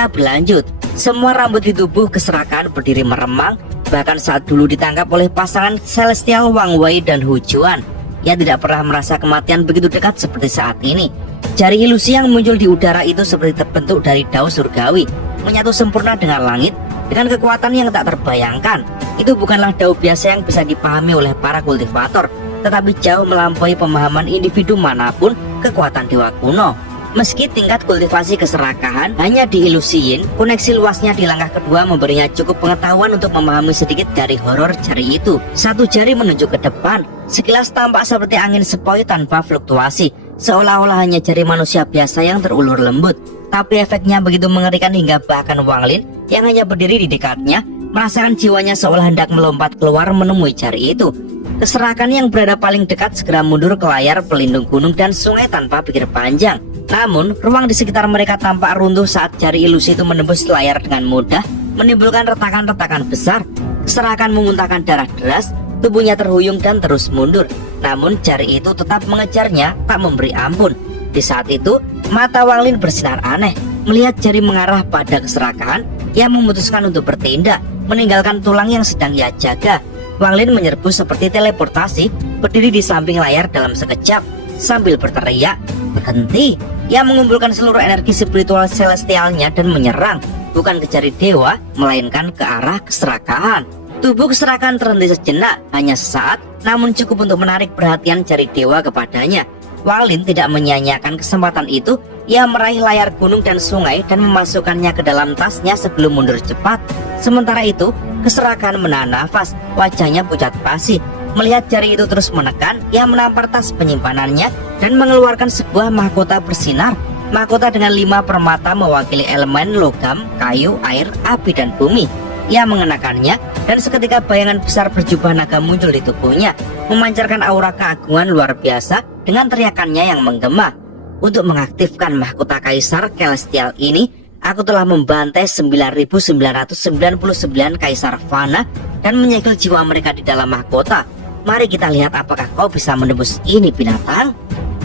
Cerita berlanjut, semua rambut di tubuh Keserakahan berdiri meremang. Bahkan saat dulu ditangkap oleh pasangan Celestial Wang Wei dan Hu Juan, ia tidak pernah merasa kematian begitu dekat seperti saat ini. Jari ilusi yang muncul di udara itu seperti terbentuk dari dao surgawi, menyatu sempurna dengan langit dengan kekuatan yang tak terbayangkan. Itu bukanlah dao biasa yang bisa dipahami oleh para kultivator, tetapi jauh melampaui pemahaman individu manapun kekuatan dewa kuno. Meski tingkat kultivasi keserakahan hanya diilusiin, koneksi luasnya di langkah kedua memberinya cukup pengetahuan untuk memahami sedikit dari horor jari itu. Satu jari menunjuk ke depan, sekilas tampak seperti angin sepoi tanpa fluktuasi, seolah-olah hanya jari manusia biasa yang terulur lembut. Tapi efeknya begitu mengerikan hingga bahkan Wang Lin yang hanya berdiri di dekatnya merasakan jiwanya seolah hendak melompat keluar menemui jari itu. Keserakahan yang berada paling dekat segera mundur ke layar pelindung gunung dan sungai tanpa pikir panjang. Namun, ruang di sekitar mereka tampak runtuh saat jari ilusi itu menembus layar dengan mudah, menimbulkan retakan-retakan besar. Keserakahan memuntahkan darah deras, tubuhnya terhuyung dan terus mundur. Namun, jari itu tetap mengejarnya, tak memberi ampun. Di saat itu, mata Wang Lin bersinar aneh. Melihat jari mengarah pada keserakahan, ia memutuskan untuk bertindak, meninggalkan tulang yang sedang ia jaga. Wang Lin menyerbu seperti teleportasi, berdiri di samping layar dalam sekejap. Sambil berteriak, "Berhenti!" Ia mengumpulkan seluruh energi spiritual celestialnya dan menyerang, bukan ke jari dewa, melainkan ke arah keserakahan. Tubuh keserakahan terhenti sejenak, hanya sesaat, namun cukup untuk menarik perhatian jari dewa kepadanya. Wang Lin tidak menyia-nyiakan kesempatan itu. Ia meraih layar gunung dan sungai dan memasukkannya ke dalam tasnya sebelum mundur cepat. Sementara itu, keserakahan menahan nafas, wajahnya pucat pasi. Melihat jari itu terus menekan, ia menampar tas penyimpanannya dan mengeluarkan sebuah mahkota bersinar. Mahkota dengan 5 permata mewakili elemen logam, kayu, air, api, dan bumi. Ia mengenakannya dan seketika bayangan besar berjubah naga muncul di tubuhnya, memancarkan aura keagungan luar biasa dengan teriakannya yang menggema. Untuk mengaktifkan mahkota Kaisar Celestial ini, aku telah membantai 9.999 Kaisar Fana dan menyegel jiwa mereka di dalam mahkota. Mari kita lihat apakah kau bisa menembus ini, binatang.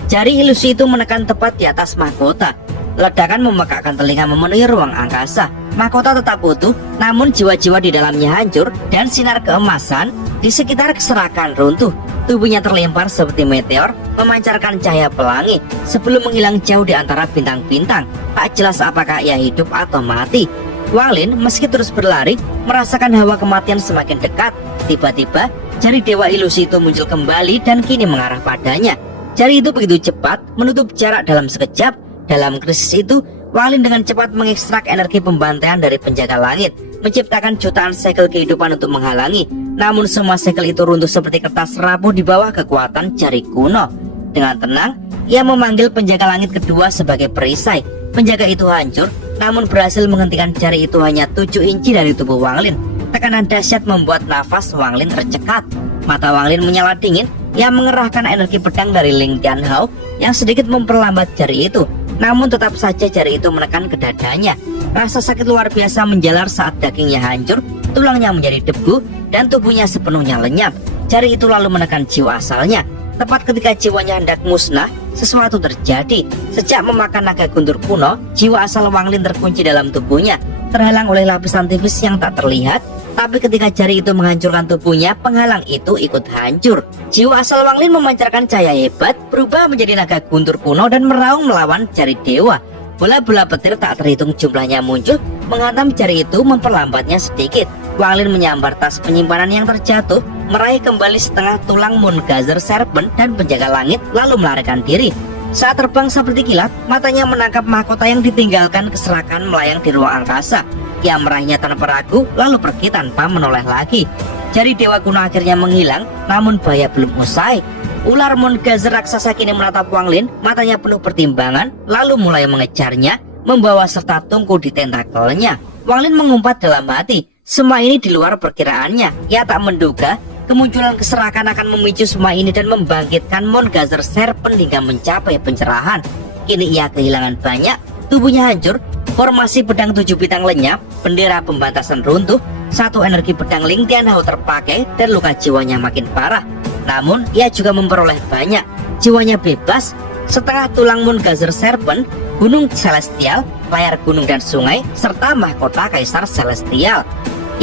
Jari ilusi itu menekan tepat di atas mahkota. Ledakan memekakkan telinga memenuhi ruang angkasa. Mahkota tetap utuh, namun jiwa-jiwa di dalamnya hancur dan sinar keemasan di sekitar keserakahan runtuh. Tubuhnya terlempar seperti meteor, memancarkan cahaya pelangi sebelum menghilang jauh di antara bintang-bintang. Tak jelas apakah ia hidup atau mati. Wang Lin meski terus berlari, merasakan hawa kematian semakin dekat. Tiba-tiba, jari dewa ilusi itu muncul kembali dan kini mengarah padanya. Jari itu begitu cepat, menutup jarak dalam sekejap. Dalam krisis itu, Wang Lin dengan cepat mengekstrak energi pembantaian dari penjaga langit, menciptakan jutaan segel kehidupan untuk menghalangi. Namun semua segel itu runtuh seperti kertas rapuh di bawah kekuatan jari kuno. Dengan tenang, ia memanggil penjaga langit kedua sebagai perisai. Penjaga itu hancur, namun berhasil menghentikan jari itu hanya 7 inci dari tubuh Wang Lin. Tekanan dahsyat membuat nafas Wang Lin tercekat. Mata Wang Lin menyala dingin. Ia mengerahkan energi pedang dari Ling Tianhao yang sedikit memperlambat jari itu. Namun tetap saja jari itu menekan ke dadanya. Rasa sakit luar biasa menjalar saat dagingnya hancur, tulangnya menjadi debu, dan tubuhnya sepenuhnya lenyap. Jari itu lalu menekan jiwa asalnya. Tepat ketika jiwanya hendak musnah, sesuatu terjadi. Sejak memakan naga guntur kuno, jiwa asal Wang Lin terkunci dalam tubuhnya, terhalang oleh lapisan tipis yang tak terlihat. Tapi ketika jari itu menghancurkan tubuhnya, penghalang itu ikut hancur. Jiwa asal Wang Lin memancarkan cahaya hebat, berubah menjadi naga guntur kuno dan meraung melawan jari dewa. Bola-bola petir tak terhitung jumlahnya muncul, menghantam jari itu, memperlambatnya sedikit. Wang Lin menyambar tas penyimpanan yang terjatuh, meraih kembali setengah tulang Moongazer Serpent dan penjaga langit, lalu melarikan diri. Saat terbang seperti kilat, matanya menangkap mahkota yang ditinggalkan keserakahan melayang di ruang angkasa. Ia meraihnya tanpa ragu, lalu pergi tanpa menoleh lagi. Jari dewa kuno akhirnya menghilang, namun bahaya belum usai. Ular Moongazer raksasa kini menatap Wang Lin, matanya penuh pertimbangan, lalu mulai mengejarnya, membawa serta tungku di tentakelnya. Wang Lin mengumpat dalam hati, semua ini di luar perkiraannya. Ia tak menduga kemunculan keserakahan akan memicu semua ini dan membangkitkan Moongazer Serpent hingga mencapai pencerahan. Kini ia kehilangan banyak, tubuhnya hancur, formasi pedang 7 bintang lenyap, bendera pembatasan runtuh, satu energi pedang Ling Tianhao terpakai dan luka jiwanya makin parah. Namun ia juga memperoleh banyak, jiwanya bebas, setengah tulang Moon Gazer Serpent, gunung celestial, layar gunung dan sungai, serta mahkota Kaisar Celestial.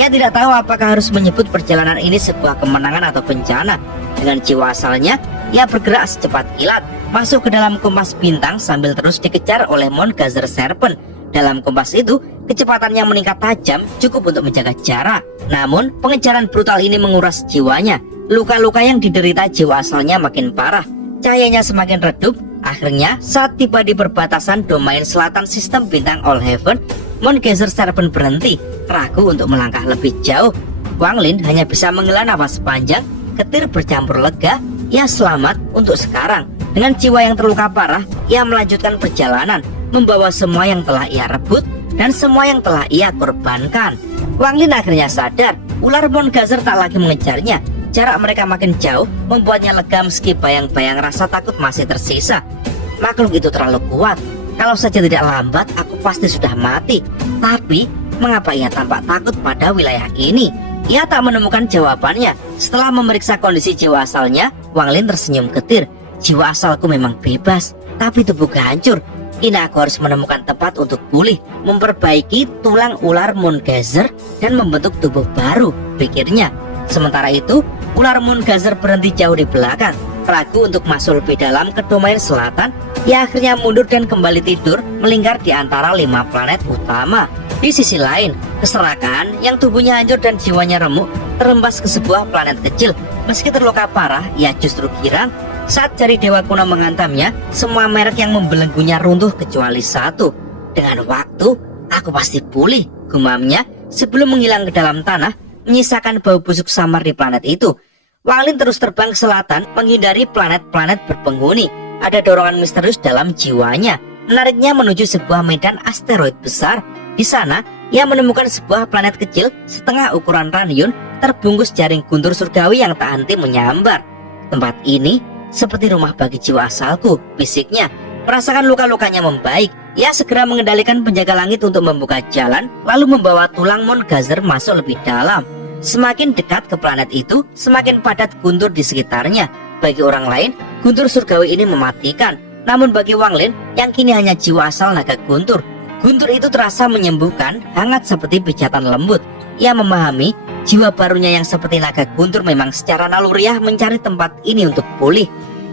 Ia tidak tahu apakah harus menyebut perjalanan ini sebuah kemenangan atau bencana. Dengan jiwa asalnya, ia bergerak secepat kilat, masuk ke dalam kompas bintang sambil terus dikejar oleh Moon Gazer Serpent. Dalam kompas itu, kecepatannya meningkat tajam cukup untuk menjaga jarak. Namun, pengejaran brutal ini menguras jiwanya. Luka-luka yang diderita jiwa asalnya makin parah. Cahayanya semakin redup. Akhirnya, saat tiba di perbatasan domain selatan sistem bintang All Heaven, Moon Gazer Serpent berhenti, ragu untuk melangkah lebih jauh. Wang Lin hanya bisa menghela nafas panjang, getir bercampur lega. Ia selamat untuk sekarang. Dengan jiwa yang terluka parah, ia melanjutkan perjalanan, membawa semua yang telah ia rebut dan semua yang telah ia korbankan. Wang Lin akhirnya sadar, ular Moon Gazer tak lagi mengejarnya. Jarak mereka makin jauh, membuatnya lega meski bayang-bayang rasa takut masih tersisa. Makhluk itu terlalu kuat. Kalau saja tidak lambat, aku pasti sudah mati. Tapi, mengapa ia tampak takut pada wilayah ini? Ia tak menemukan jawabannya. Setelah memeriksa kondisi jiwa asalnya, Wang Lin tersenyum getir. Jiwa asalku memang bebas, tapi tubuhku hancur. Kini aku harus menemukan tempat untuk pulih, memperbaiki tulang ular Moon Gazer dan membentuk tubuh baru, pikirnya. Sementara itu, ular Moon Gazer berhenti jauh di belakang. Ragu untuk masuk lebih dalam ke domain selatan, ia akhirnya mundur dan kembali tidur melingkar di antara 5 planet utama. Di sisi lain, keserakan yang tubuhnya hancur dan jiwanya remuk terembas ke sebuah planet kecil. Meski terluka parah, ia justru girang. Saat jari dewa kuno menghantamnya, semua merek yang membelenggunya runtuh kecuali satu. Dengan waktu, aku pasti pulih, gumamnya sebelum menghilang ke dalam tanah, menyisakan bau busuk samar di planet itu. Wang Lin terus terbang ke selatan, menghindari planet-planet berpenghuni. Ada dorongan misterius dalam jiwanya, menariknya menuju sebuah medan asteroid besar. Di sana, ia menemukan sebuah planet kecil setengah ukuran Ranyun, terbungkus jaring guntur surgawi yang tak henti menyambar. Tempat ini seperti rumah bagi jiwa asalku, bisiknya. Merasakan luka-lukanya membaik, ia segera mengendalikan penjaga langit untuk membuka jalan, lalu membawa tulang Moon Gazer masuk lebih dalam. Semakin dekat ke planet itu, semakin padat guntur di sekitarnya. Bagi orang lain, guntur surgawi ini mematikan. Namun bagi Wang Lin, yang kini hanya jiwa asal naga guntur, guntur itu terasa menyembuhkan, hangat seperti pijatan lembut. Ia memahami, jiwa barunya yang seperti naga guntur memang secara naluriah mencari tempat ini untuk pulih.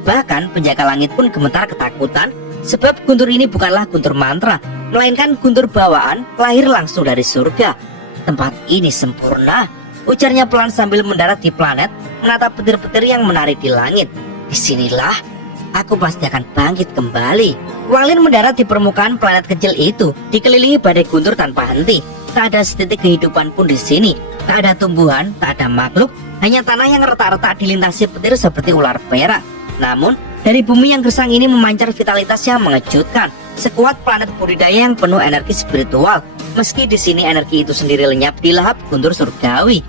Bahkan penjaga langit pun gemetar ketakutan, sebab guntur ini bukanlah guntur mantra, melainkan guntur bawaan lahir langsung dari surga. Tempat ini sempurna, ujarnya pelan sambil mendarat di planet, menatap petir-petir yang menari di langit. Disinilah aku pasti akan bangkit kembali. Wang Lin mendarat di permukaan planet kecil itu, dikelilingi badai guntur tanpa henti. Tak ada setitik kehidupan pun di sini. Tak ada tumbuhan, tak ada makhluk, hanya tanah yang retak-retak dilintasi petir seperti ular perak. Namun, dari bumi yang gersang ini memancar vitalitas yang mengejutkan, sekuat planet budidaya yang penuh energi spiritual. Meski di sini energi itu sendiri lenyap di lahap guntur surgawi.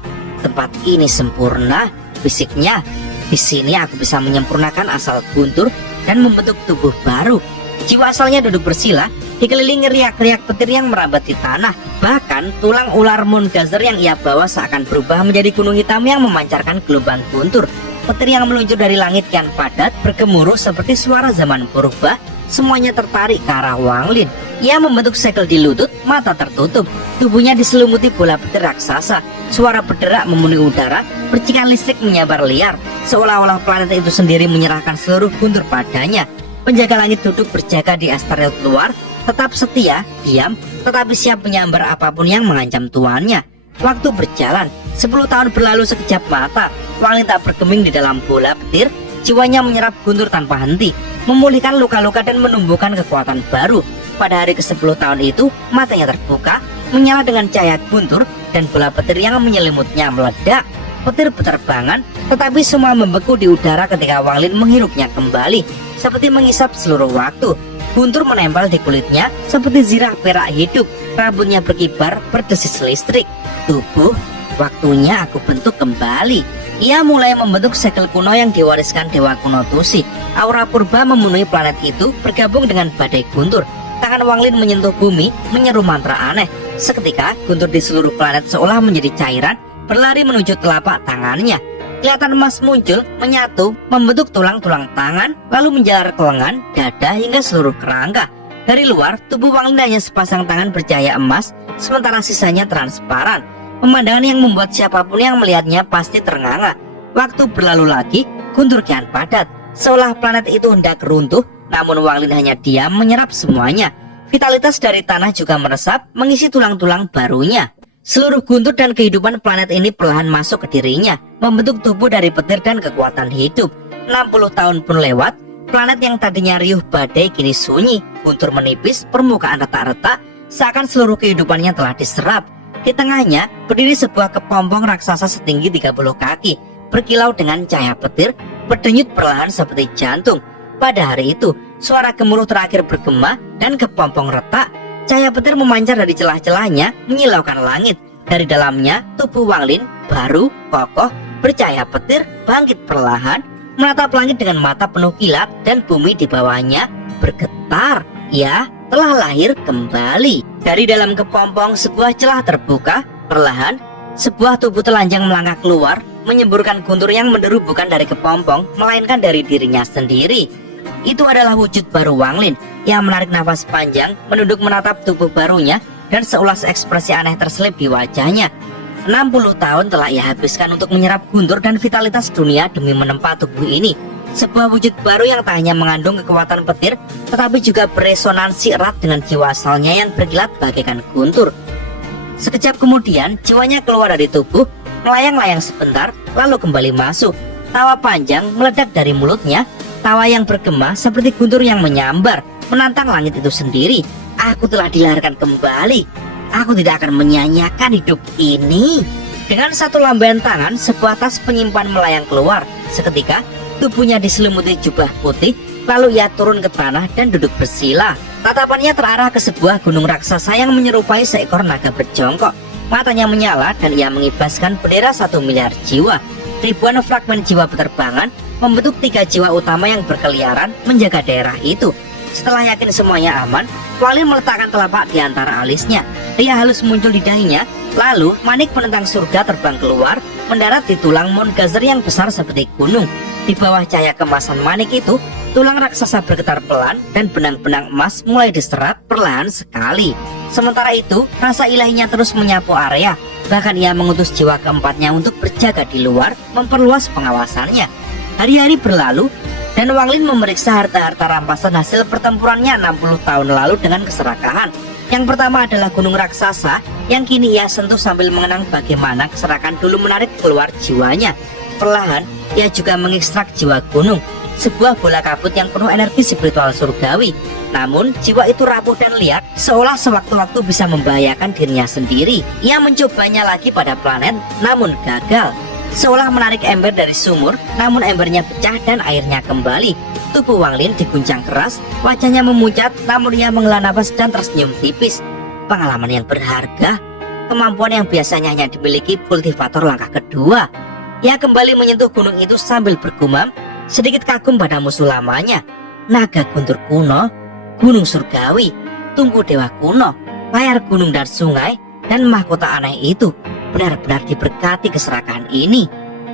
Tempat ini sempurna, bisiknya. Di sini aku bisa menyempurnakan asal guntur dan membentuk tubuh baru. Jiwa asalnya duduk bersila, dikelilingi riak-riak petir yang merambat di tanah. Bahkan tulang ular Moon Gazer yang ia bawa seakan berubah menjadi gunung hitam yang memancarkan gelombang guntur. Petir yang meluncur dari langit kian padat, bergemuruh seperti suara zaman purba. Semuanya tertarik ke arah Wang Lin. Ia membentuk segel di lutut, mata tertutup. Tubuhnya diselumuti bola petir raksasa. Suara berderak memenuhi udara, percikan listrik menyabar liar, seolah-olah planet itu sendiri menyerahkan seluruh guntur padanya. Penjaga langit duduk berjaga di asteroid luar, tetap setia, diam, tetapi siap menyambar apapun yang mengancam tuannya. Waktu berjalan, 10 tahun berlalu sekejap mata. Wang Lin tak bergeming di dalam bola petir. Jiwanya menyerap guntur tanpa henti, memulihkan luka-luka dan menumbuhkan kekuatan baru. Pada hari ke-10 tahun itu, matanya terbuka, menyala dengan cahaya guntur, dan bola petir yang menyelimutnya meledak. Petir berterbangan, tetapi semua membeku di udara ketika Wang Lin menghirupnya kembali, seperti mengisap seluruh waktu. Guntur menempel di kulitnya seperti zirah perak hidup, rambutnya berkibar berdesis listrik. Tubuh, waktunya aku bentuk kembali. Ia mulai membentuk segel kuno yang diwariskan Dewa Kuno Tusi. Aura purba memenuhi planet itu, bergabung dengan badai guntur. Tangan Wang Lin menyentuh bumi, menyeru mantra aneh. Seketika, guntur di seluruh planet seolah menjadi cairan, berlari menuju telapak tangannya. Kelihatan emas muncul, menyatu, membentuk tulang-tulang tangan, lalu menjalar ke lengan, dada hingga seluruh kerangka. Dari luar, tubuh Wang Lin hanya sepasang tangan bercahaya emas, sementara sisanya transparan. Pemandangan yang membuat siapapun yang melihatnya pasti ternganga. Waktu berlalu lagi, guntur kian padat, seolah planet itu hendak runtuh, namun Wang Lin hanya diam menyerap semuanya. Vitalitas dari tanah juga meresap, mengisi tulang-tulang barunya. Seluruh guntur dan kehidupan planet ini perlahan masuk ke dirinya, membentuk tubuh dari petir dan kekuatan hidup. 60 tahun pun lewat, planet yang tadinya riuh badai kini sunyi, guntur menipis, permukaan retak-retak, seakan seluruh kehidupannya telah diserap. Di tengahnya berdiri sebuah kepompong raksasa setinggi 30 kaki, berkilau dengan cahaya petir, berdenyut perlahan seperti jantung. Pada hari itu, suara gemuruh terakhir bergema dan kepompong retak. Cahaya petir memancar dari celah-celahnya, menyilaukan langit. Dari dalamnya, tubuh Wang Lin baru, kokoh, bercahaya petir, bangkit perlahan, menatap langit dengan mata penuh kilat, dan bumi di bawahnya bergetar. Ya, telah lahir kembali. Dari dalam kepompong sebuah celah terbuka, perlahan sebuah tubuh telanjang melangkah keluar, menyemburkan guntur yang menderu bukan dari kepompong, melainkan dari dirinya sendiri. Itu adalah wujud baru Wang Lin yang menarik nafas panjang, menunduk menatap tubuh barunya, dan seulas ekspresi aneh terselip di wajahnya. 60 tahun telah ia habiskan untuk menyerap guntur dan vitalitas dunia demi menempa tubuh ini. Sebuah wujud baru yang tak hanya mengandung kekuatan petir, tetapi juga beresonansi erat dengan jiwa asalnya yang berkilat bagaikan guntur. Sekejap kemudian, jiwanya keluar dari tubuh, melayang-layang sebentar, lalu kembali masuk. Tawa panjang meledak dari mulutnya, tawa yang bergema seperti guntur yang menyambar, menantang langit itu sendiri. Aku telah dilahirkan kembali. Aku tidak akan menyanyiakan hidup ini. Dengan satu lambaian tangan, sebuah tas penyimpan melayang keluar. Seketika, tubuhnya diselimuti jubah putih, lalu ia turun ke tanah dan duduk bersila. Tatapannya terarah ke sebuah gunung raksasa yang menyerupai seekor naga berjongkok. Matanya menyala dan ia mengibaskan bendera 1 miliar jiwa. Ribuan fragmen jiwa beterbangan membentuk 3 jiwa utama yang berkeliaran menjaga daerah itu. Setelah yakin semuanya aman, Wang Lin meletakkan telapak di antara alisnya. Ria halus muncul di dahinya, lalu manik penentang surga terbang keluar, mendarat di tulang Montgazer yang besar seperti gunung. Di bawah cahaya kemasan manik itu, tulang raksasa bergetar pelan dan benang-benang emas mulai diserap perlahan sekali. Sementara itu, rasa ilahinya terus menyapu area. Bahkan ia mengutus jiwa keempatnya untuk berjaga di luar, memperluas pengawasannya. Hari-hari berlalu, dan Wang Lin memeriksa harta-harta rampasan hasil pertempurannya 60 tahun lalu dengan keserakahan. Yang pertama adalah gunung raksasa, yang kini ia sentuh sambil mengenang bagaimana keserakahan dulu menarik keluar jiwanya. Perlahan, ia juga mengekstrak jiwa gunung, sebuah bola kabut yang penuh energi spiritual surgawi. Namun, jiwa itu rapuh dan liar, seolah sewaktu-waktu bisa membahayakan dirinya sendiri. Ia mencobanya lagi pada planet, namun gagal. Seolah menarik ember dari sumur, namun embernya pecah dan airnya kembali. Tubuh Wang Lin diguncang keras, wajahnya memucat, namun ia menghela nafas dan tersenyum tipis. Pengalaman yang berharga, kemampuan yang biasanya hanya dimiliki kultivator langkah kedua. Ia kembali menyentuh gunung itu sambil bergumam, sedikit kagum pada musuh lamanya. Naga guntur kuno, gunung surgawi, tungku dewa kuno, layar gunung dan sungai, dan mahkota aneh itu benar-benar diberkati keserakahan ini.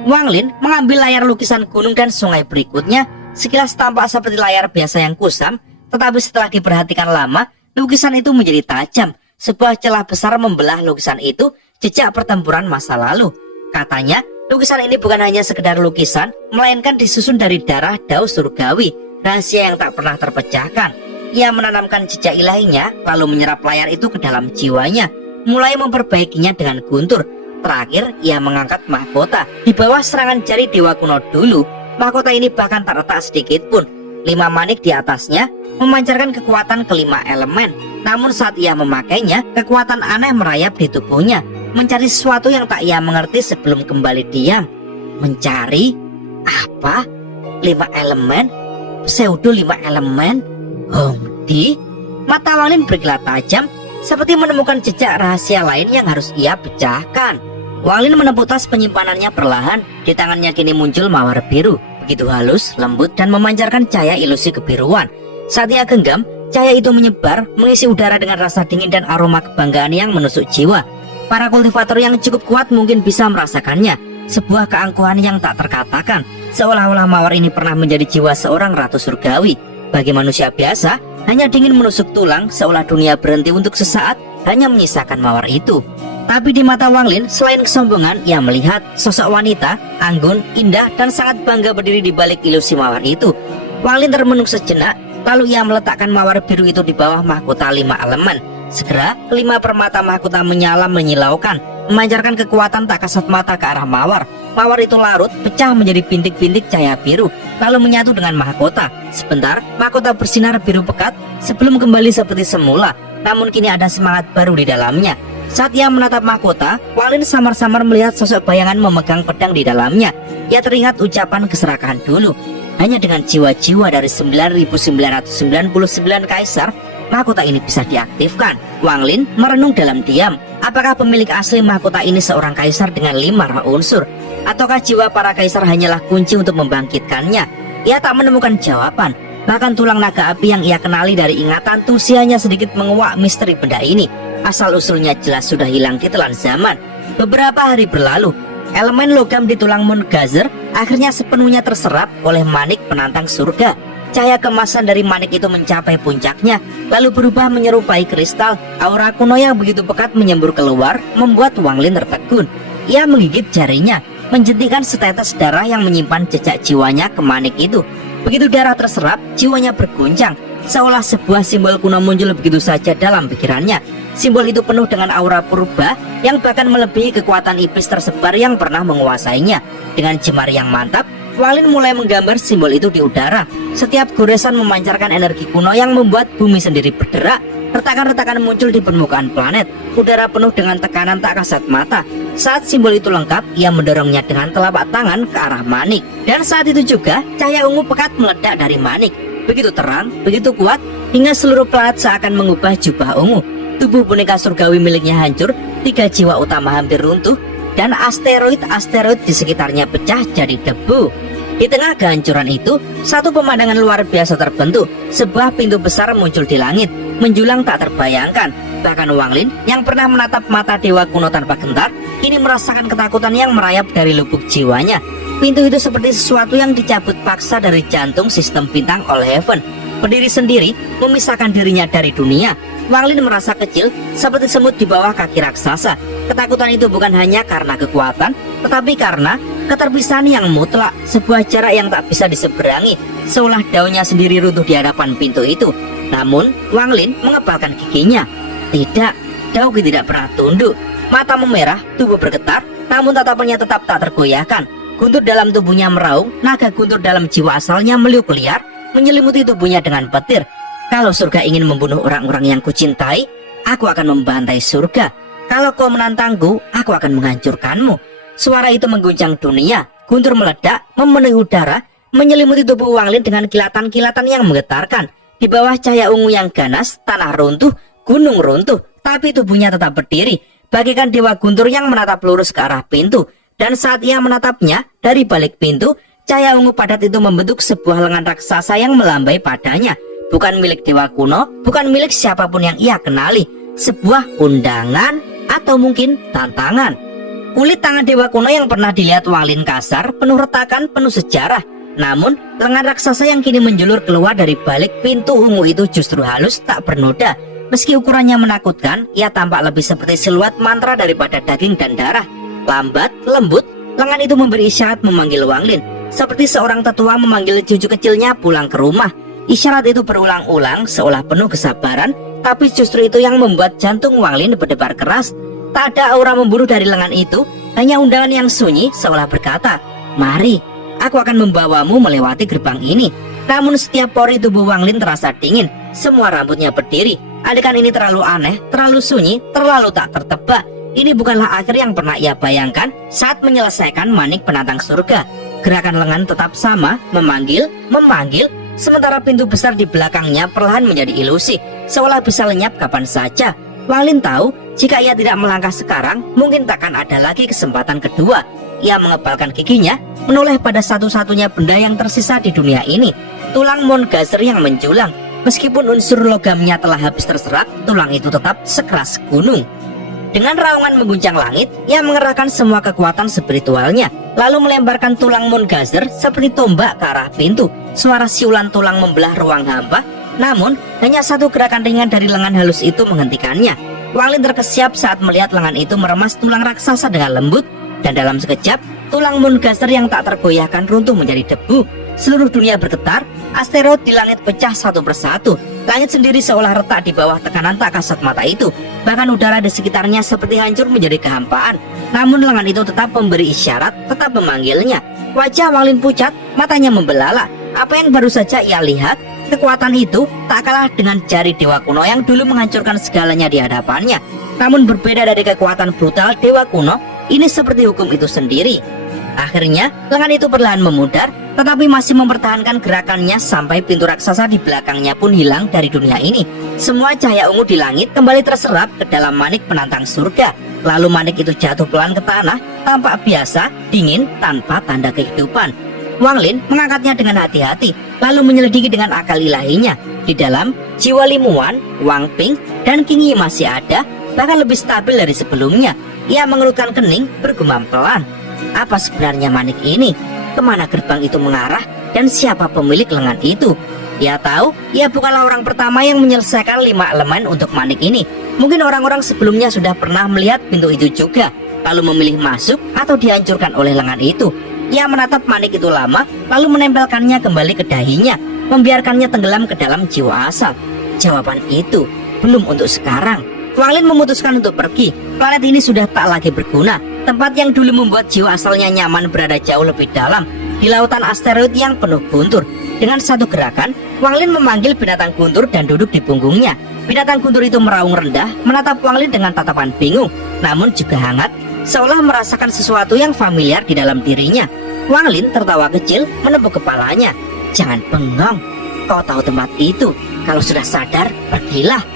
Wang Lin mengambil layar lukisan gunung dan sungai berikutnya. Sekilas tampak seperti layar biasa yang kusam, tetapi setelah diperhatikan lama, lukisan itu menjadi tajam. Sebuah celah besar membelah lukisan itu, jejak pertempuran masa lalu. Katanya, lukisan ini bukan hanya sekedar lukisan, melainkan disusun dari darah daus surgawi, rahasia yang tak pernah terpecahkan. Ia menanamkan jejak ilahinya, lalu menyerap layar itu ke dalam jiwanya, mulai memperbaikinya dengan guntur. Terakhir, ia mengangkat mahkota. Di bawah serangan jari dewa kuno dulu, mahkota ini bahkan tak retak sedikit pun. 5 manik di atasnya memancarkan kekuatan kelima elemen. Namun saat ia memakainya, kekuatan aneh merayap di tubuhnya, mencari sesuatu yang tak ia mengerti sebelum kembali diam. Mencari apa? 5 elemen? Pseudo 5 elemen? Hongdi? Mata Wang Lin berkilat tajam, seperti menemukan jejak rahasia lain yang harus ia pecahkan. Wang Lin menepuk tas penyimpanannya perlahan. Di tangannya kini muncul mawar biru, begitu halus, lembut, dan memancarkan cahaya ilusi kebiruan. Saat ia genggam, cahaya itu menyebar, mengisi udara dengan rasa dingin dan aroma kebanggaan yang menusuk jiwa. Para kultivator yang cukup kuat mungkin bisa merasakannya. sebuah keangkuhan yang tak terkatakan. Seolah-olah mawar ini pernah menjadi jiwa seorang ratu surgawi. Bagi manusia biasa, hanya dingin menusuk tulang, seolah dunia berhenti untuk sesaat, hanya menyisakan mawar itu. Tapi di mata Wang Lin, selain kesombongan, ia melihat sosok wanita, anggun, indah, dan sangat bangga berdiri di balik ilusi mawar itu. Wang Lin termenung sejenak, lalu ia meletakkan mawar biru itu di bawah mahkota 5 elemen. Segera, 5 permata mahkota menyala menyilaukan, memancarkan kekuatan tak kasat mata ke arah mawar. Mawar itu larut, pecah menjadi bintik-bintik cahaya biru, lalu menyatu dengan mahkota. Sebentar, mahkota bersinar biru pekat sebelum kembali seperti semula, namun kini ada semangat baru di dalamnya. Saat ia menatap mahkota, Wang Lin samar-samar melihat sosok bayangan memegang pedang di dalamnya. Ia teringat ucapan keserakahan dulu. Hanya dengan jiwa-jiwa dari 9.999 kaisar, mahkota ini bisa diaktifkan. Wang Lin merenung dalam diam. Apakah pemilik asli mahkota ini seorang kaisar dengan 5 roh unsur? Ataukah jiwa para kaisar hanyalah kunci untuk membangkitkannya? Ia tak menemukan jawaban. Bahkan tulang naga api yang ia kenali dari ingatan Tusi hanya sedikit menguak misteri benda ini. Asal-usulnya jelas sudah hilang di telan zaman. Beberapa hari berlalu, elemen logam di tulang Moongazer akhirnya sepenuhnya terserap oleh manik penantang surga. Cahaya kemasan dari manik itu mencapai puncaknya, lalu berubah menyerupai kristal. Aura kuno yang begitu pekat menyembur keluar, membuat Wang Lin tertegun. Ia menggigit jarinya, menjentikan setetes darah yang menyimpan jejak jiwanya ke manik itu. Begitu darah terserap, jiwanya berguncang, seolah sebuah simbol kuno muncul begitu saja dalam pikirannya. Simbol itu penuh dengan aura purba yang bahkan melebihi kekuatan iblis tersebar yang pernah menguasainya. Dengan jemari yang mantap, Wang Lin mulai menggambar simbol itu di udara. Setiap goresan memancarkan energi kuno yang membuat bumi sendiri berderak. Retakan-retakan muncul di permukaan planet. Udara penuh dengan tekanan tak kasat mata. Saat simbol itu lengkap, ia mendorongnya dengan telapak tangan ke arah manik. Dan saat itu juga, cahaya ungu pekat meledak dari manik. Begitu terang, begitu kuat, hingga seluruh planet seakan mengubah jubah ungu. Tubuh boneka surgawi miliknya hancur, 3 jiwa utama hampir runtuh, dan asteroid-asteroid di sekitarnya pecah jadi debu. Di tengah kehancuran itu, satu pemandangan luar biasa terbentuk. Sebuah pintu besar muncul di langit, menjulang tak terbayangkan. Bahkan Wang Lin yang pernah menatap mata dewa kuno tanpa gentar, kini merasakan ketakutan yang merayap dari lubuk jiwanya. Pintu itu seperti sesuatu yang dicabut paksa dari jantung sistem bintang All Heaven. Berdiri sendiri, memisahkan dirinya dari dunia. Wang Lin merasa kecil, seperti semut di bawah kaki raksasa. Ketakutan itu bukan hanya karena kekuatan, tetapi karena keterpisahan yang mutlak, sebuah jarak yang tak bisa diseberangi, seolah daunnya sendiri runtuh di hadapan pintu itu. Namun, Wang Lin mengepalkan giginya. Tidak, Daoki tidak pernah tunduk. Mata memerah, tubuh bergetar, namun tatapannya tetap tak tergoyahkan. Guntur dalam tubuhnya meraung, naga guntur dalam jiwa asalnya meliuk liar, menyelimuti tubuhnya dengan petir. Kalau surga ingin membunuh orang-orang yang kucintai, aku akan membantai surga. Kalau kau menantangku, aku akan menghancurkanmu. Suara itu mengguncang dunia. Guntur meledak, memenuhi udara, menyelimuti tubuh Wang Lin dengan kilatan-kilatan yang menggetarkan. Di bawah cahaya ungu yang ganas, tanah runtuh, gunung runtuh, tapi tubuhnya tetap berdiri, bagaikan dewa guntur yang menatap lurus ke arah pintu. Dan saat ia menatapnya, dari balik pintu, cahaya ungu padat itu membentuk sebuah lengan raksasa yang melambai padanya. Bukan milik dewa kuno, bukan milik siapapun yang ia kenali. Sebuah undangan atau mungkin tantangan. Kulit tangan dewa kuno yang pernah dilihat Wang Lin kasar, penuh retakan, penuh sejarah. Namun, lengan raksasa yang kini menjulur keluar dari balik pintu ungu itu justru halus, tak bernoda. Meski ukurannya menakutkan, ia tampak lebih seperti siluet mantra daripada daging dan darah. Lambat, lembut, lengan itu memberi isyarat memanggil Wang Lin, seperti seorang tetua memanggil cucu kecilnya pulang ke rumah. Isyarat itu berulang-ulang seolah penuh kesabaran, tapi justru itu yang membuat jantung Wang Lin berdebar keras. Tak ada aura membunuh dari lengan itu, hanya undangan yang sunyi seolah berkata, "Mari, aku akan membawamu melewati gerbang ini." Namun setiap pori tubuh Wang Lin terasa dingin, semua rambutnya berdiri. Adegan ini terlalu aneh, terlalu sunyi, terlalu tak tertebak. Ini bukanlah akhir yang pernah ia bayangkan saat menyelesaikan manik penantang surga. Gerakan lengan tetap sama, memanggil, sementara pintu besar di belakangnya perlahan menjadi ilusi, seolah bisa lenyap kapan saja. Wang Lin tahu, jika ia tidak melangkah sekarang, mungkin takkan ada lagi kesempatan kedua. Ia mengepalkan giginya, menoleh pada satu-satunya benda yang tersisa di dunia ini, tulang Moongazer yang menjulang. Meskipun unsur logamnya telah habis terserap, tulang itu tetap sekeras gunung. Dengan raungan mengguncang langit, ia mengerahkan semua kekuatan spiritualnya, lalu melemparkan tulang Moongazer seperti tombak ke arah pintu. Suara siulan tulang membelah ruang hampa, namun hanya satu gerakan ringan dari lengan halus itu menghentikannya. Wang Lin terkesiap saat melihat lengan itu meremas tulang raksasa dengan lembut, dan dalam sekejap, tulang Moongazer yang tak tergoyahkan runtuh menjadi debu. Seluruh dunia bergetar, asteroid di langit pecah satu persatu. Langit sendiri seolah retak di bawah tekanan tak kasat mata itu. Bahkan udara di sekitarnya seperti hancur menjadi kehampaan. Namun lengan itu tetap memberi isyarat, tetap memanggilnya. Wajah Wang Lin pucat, matanya membelalak. Apa yang baru saja ia lihat, kekuatan itu tak kalah dengan jari dewa kuno yang dulu menghancurkan segalanya di hadapannya. Namun berbeda dari kekuatan brutal dewa kuno, ini seperti hukum itu sendiri. Akhirnya, lengan itu perlahan memudar, tetapi masih mempertahankan gerakannya sampai pintu raksasa di belakangnya pun hilang dari dunia ini. Semua cahaya ungu di langit kembali terserap ke dalam manik penantang surga. Lalu manik itu jatuh pelan ke tanah, tampak biasa, dingin, tanpa tanda kehidupan. Wang Lin mengangkatnya dengan hati-hati, lalu menyelidiki dengan akal ilahinya. Di dalam, jiwa Limuan, Wang Ping, dan King Yi masih ada, bahkan lebih stabil dari sebelumnya. Ia mengerutkan kening, bergumam pelan. Apa sebenarnya manik ini? Kemana gerbang itu mengarah? Dan siapa pemilik lengan itu? Ia tahu, ia bukanlah orang pertama yang menyelesaikan 5 elemen untuk manik ini. Mungkin orang-orang sebelumnya sudah pernah melihat pintu itu juga, lalu memilih masuk atau dihancurkan oleh lengan itu. Ia menatap manik itu lama, lalu menempelkannya kembali ke dahinya, membiarkannya tenggelam ke dalam jiwa asal. Jawaban itu belum untuk sekarang. Wang Lin memutuskan untuk pergi. Planet ini sudah tak lagi berguna. Tempat yang dulu membuat jiwa asalnya nyaman berada jauh lebih dalam, di lautan asteroid yang penuh guntur. Dengan satu gerakan, Wang Lin memanggil binatang guntur dan duduk di punggungnya. Binatang guntur itu meraung rendah, menatap Wang Lin dengan tatapan bingung, namun juga hangat, seolah merasakan sesuatu yang familiar di dalam dirinya. Wang Lin tertawa kecil, menepuk kepalanya. Jangan bengong, kau tahu tempat itu. Kalau sudah sadar, pergilah.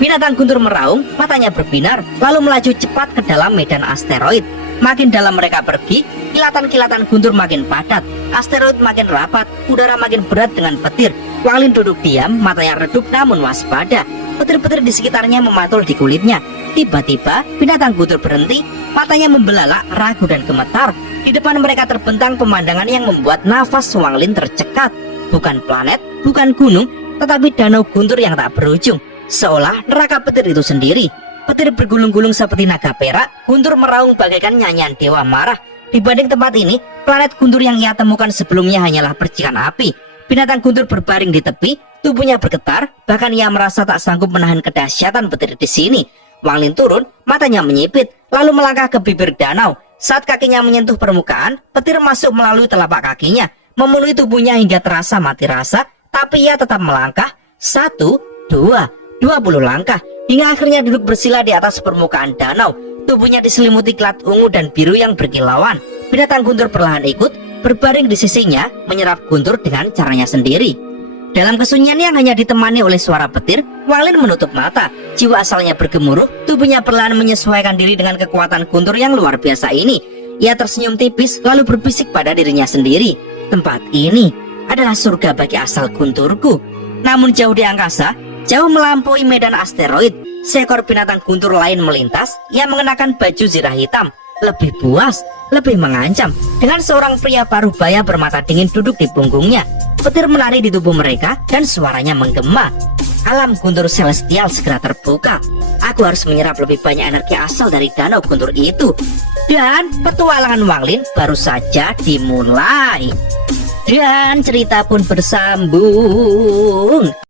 Binatang guntur meraung, matanya berbinar, lalu melaju cepat ke dalam medan asteroid. Makin dalam mereka pergi, kilatan-kilatan guntur makin padat, asteroid makin rapat, udara makin berat dengan petir. Wang Lin duduk diam, matanya redup namun waspada. Petir-petir di sekitarnya memantul di kulitnya. Tiba-tiba, binatang guntur berhenti, matanya membelalak, ragu dan gemetar. Di depan mereka terbentang pemandangan yang membuat nafas Wang Lin tercekat. Bukan planet, bukan gunung, tetapi danau guntur yang tak berujung. Seolah neraka petir itu sendiri. Petir bergulung-gulung seperti naga perak, guntur meraung bagaikan nyanyian dewa marah. Dibanding tempat ini, planet guntur yang ia temukan sebelumnya hanyalah percikan api. Binatang guntur berbaring di tepi, tubuhnya bergetar, bahkan ia merasa tak sanggup menahan kedahsyatan petir di sini. Wang Lin turun, matanya menyipit, lalu melangkah ke bibir danau. Saat kakinya menyentuh permukaan, petir masuk melalui telapak kakinya, memenuhi tubuhnya hingga terasa mati rasa, tapi ia tetap melangkah. 1, 2, 20 langkah, hingga akhirnya duduk bersila di atas permukaan danau. Tubuhnya diselimuti kilat ungu dan biru yang berkilauan. Binatang guntur perlahan ikut, berbaring di sisinya, menyerap guntur dengan caranya sendiri. Dalam kesunyian yang hanya ditemani oleh suara petir, Wang Lin menutup mata. Jiwa asalnya bergemuruh, tubuhnya perlahan menyesuaikan diri dengan kekuatan guntur yang luar biasa ini. Ia tersenyum tipis, lalu berbisik pada dirinya sendiri. Tempat ini adalah surga bagi asal gunturku. Namun jauh di angkasa, jauh melampaui medan asteroid, seekor binatang guntur lain melintas. Ia mengenakan baju zirah hitam, lebih buas, lebih mengancam. Dengan seorang pria parubaya bermata dingin duduk di punggungnya. Petir menari di tubuh mereka dan suaranya menggema. Alam guntur celestial segera terbuka. Aku harus menyerap lebih banyak energi asal dari danau guntur itu. Dan petualangan Wang Lin baru saja dimulai. Dan cerita pun bersambung.